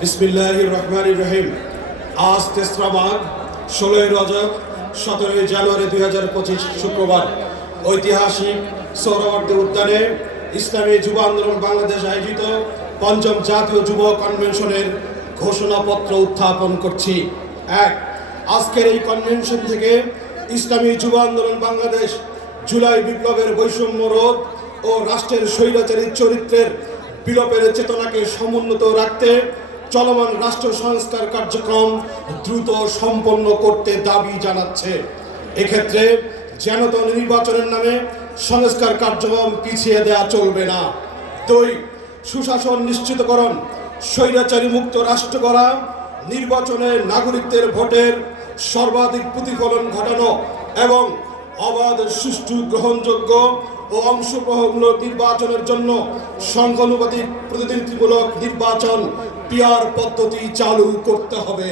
বিসমিল্লাহির রহমানির রহিম। আজ ৩রা মাঘ, ১৬ই রজব, ১৭ই জানুয়ারি ২০২৫ শুক্রবার ঐতিহাসিক সোহরাওয়ার্দী উদ্যানে ইসলামী যুব আন্দোলন বাংলাদেশ আয়োজিত পঞ্চম জাতীয় যুব কনভেনশনের ঘোষণাপত্র উত্থাপন করছি। আজকের এই কনভেনশন থেকে ইসলামী যুব আন্দোলন বাংলাদেশ জুলাই বিপ্লবের বৈষম্য রোধ ও রাষ্ট্রের স্বৈরাচারী চরিত্রের বিলোপের চেতনাকে সমুন্নত রাখতে চলমান রাষ্ট্র সংস্কার কার্যক্রম দ্রুত সম্পন্ন করতে দাবি জানাচ্ছে। এক্ষেত্রে যেন নির্বাচনের নামে সংস্কার কার্যক্রম পিছিয়ে দেওয়া চলবে না। ২. সুশাসন নিশ্চিতকরণ, স্বৈরাচারী মুক্ত রাষ্ট্র গড়া, নির্বাচনে নাগরিকদের ভোটের সর্বাধিক প্রতিফলন ঘটানো এবং অবাধ, সুষ্ঠু, গ্রহণযোগ্য ও অংশগ্রহণমূলক নির্বাচনের জন্য সংখ্যানুপাতিক প্রতিনিধিত্বমূলক নির্বাচন পিআর পদ্ধতি চালু করতে হবে।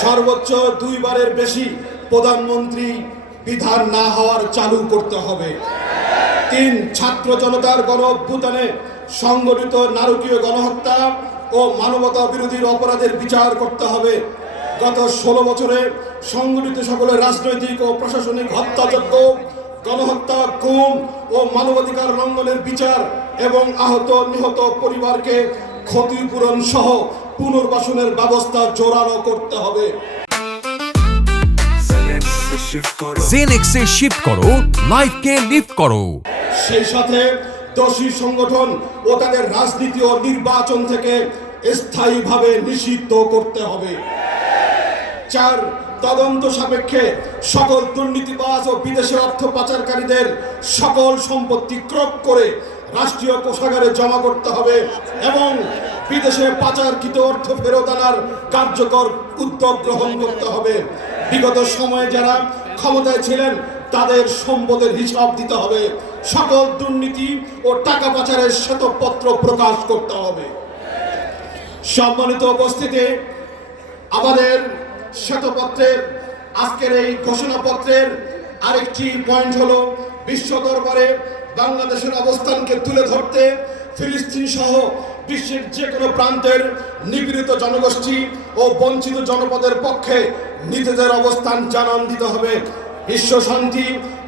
সর্বোচ্চ ২ বারের বেশি প্রধানমন্ত্রী বিধান না হওয়ার চালু করতে হবে। ৩. ছাত্র জনতার গণ অভ্যুত্থানে সংগঠিত নারকীয় গণহত্যা ও মানবতা বিরোধী অপরাধের বিচার করতে হবে। গত ১৬ বছরে সংগঠিত সকল রাজনৈতিক ও প্রশাসনিক হত্যাযজ্ঞ, গণহত্যা, গুম ও মানবাধিকার লঙ্ঘনের বিচার এবং আহত নিহত পরিবারকে ক্ষতিপূরণ সহ পুনর্বাসনের ব্যবস্থা জোরালো করতে হবে। জেনেক্সে শিফট করো, লাইফকে লিফট করো। সেই সাথে দোষী সংগঠন ও তাদের রাজনীতি ও নির্বাচন থেকে স্থায়ীভাবে নিষিদ্ধ করতে হবে। ৪. তদন্ত সাপেক্ষে সকল দুর্নীতিবাজ ও বিদেশে অর্থ পাচারকারীদের সকল সম্পত্তি ক্রয় করে রাষ্ট্রীয় কোষাগারে জমা করতে হবে এবং বিদেশে পাচারকৃত অর্থ ফেরত আনার কার্যকর উদ্যোগ গ্রহণ করতে হবে। বিগত সময়ে যারা ক্ষমতায় ছিলেন তাদের সম্পদের হিসাব দিতে হবে। সকল দুর্নীতি ও টাকা পাচারের শ্বেতপত্র প্রকাশ করতে হবে। সম্মানিত উপস্থিতি, আমাদের শ্বেতপত্রের আজকের এই ঘোষণাপত্রের আরেকটি পয়েন্ট হলো বিশ্ব দরবারে বাংলাদেশের অবস্থানকে তুলে ধরতে ফিলিস্তিন সহ বিশ্বের যে কোনো প্রান্তের নিপীড়িত জনগোষ্ঠী ও বঞ্চিত জনপদের পক্ষে নিজেদের অবস্থান জানান দিতে হবে। বিশ্ব শান্তি,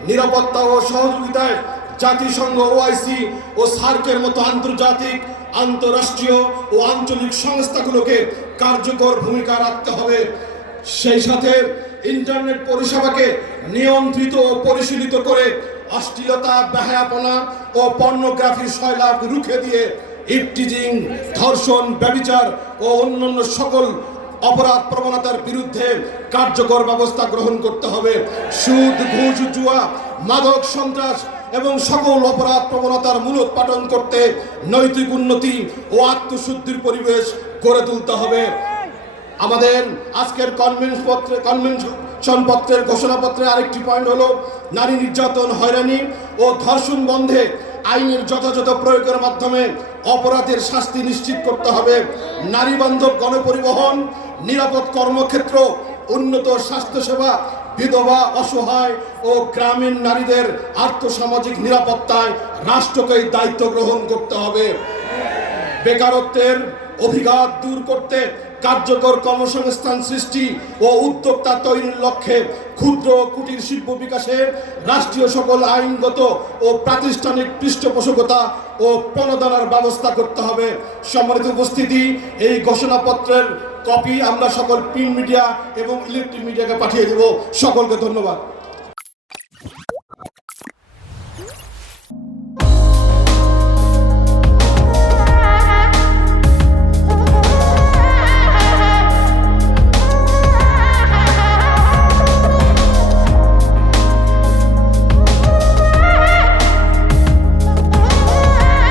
নিরাপত্তা ও সহযোগিতায় জাতিসংঘ, ওআইসি ও সার্কের মতো আন্তর্জাতিক, আন্তঃরাষ্ট্রীয় ও আঞ্চলিক সংস্থাগুলোকে কার্যকর ভূমিকা রাখতে হবে। সেই সাথে ইন্টারনেট পরিষেবাকে নিয়ন্ত্রিত ও পরিশীলিত করে অশ্লীলতা, বেহায়াপনা ও পর্নোগ্রাফির সয়লাভ রুখে দিয়ে ইভটিজিং, ধর্ষণ, ব্যভিচার ও অন্যান্য সকল অপরাধ প্রবণতার বিরুদ্ধে কার্যকর ব্যবস্থা গ্রহণ করতে হবে। সুদ, ঘুষ, জুয়া, মাদক, সন্ত্রাস এবং সকল অপরাধ প্রবণতার মূলোৎপাটন করতে নৈতিক উন্নতি ও আত্মশুদ্ধির পরিবেশ গড়ে তুলতে হবে। আমাদের আজকের কনভেনশন পত্রের ঘোষণাপত্রের আরেকটি পয়েন্ট হলো নারী নির্যাতন, হয়রানি ও ধর্ষণ বন্ধে আইনের যথাযথ প্রয়োগের মাধ্যমে অপরাধের শাস্তি নিশ্চিত করতে হবে। নারী বান্ধব গণপরিবহন, নিরাপদ কর্মক্ষেত্র, উন্নত স্বাস্থ্যসেবা, বিধবা, অসহায় ও গ্রামীণ নারীদের আর্থসামাজিক নিরাপত্তায় রাষ্ট্রকেই দায়িত্ব গ্রহণ করতে হবে। বেকারত্বের অভিঘাত দূর করতে কার্যকর কর্মসংস্থান সৃষ্টি ও উদ্যোক্তা তৈরির লক্ষ্যে ক্ষুদ্র ও কুটির শিল্প বিকাশে রাষ্ট্রীয় সকল আইনগত ও প্রাতিষ্ঠানিক পৃষ্ঠপোষকতা ও প্রণোদনার ব্যবস্থা করতে হবে। সম্মানিত উপস্থিতি, এই ঘোষণাপত্রের কপি আমরা সকল প্রিন্ট মিডিয়া এবং ইলেকট্রিক মিডিয়াকে পাঠিয়ে দেব। সকলকে ধন্যবাদ।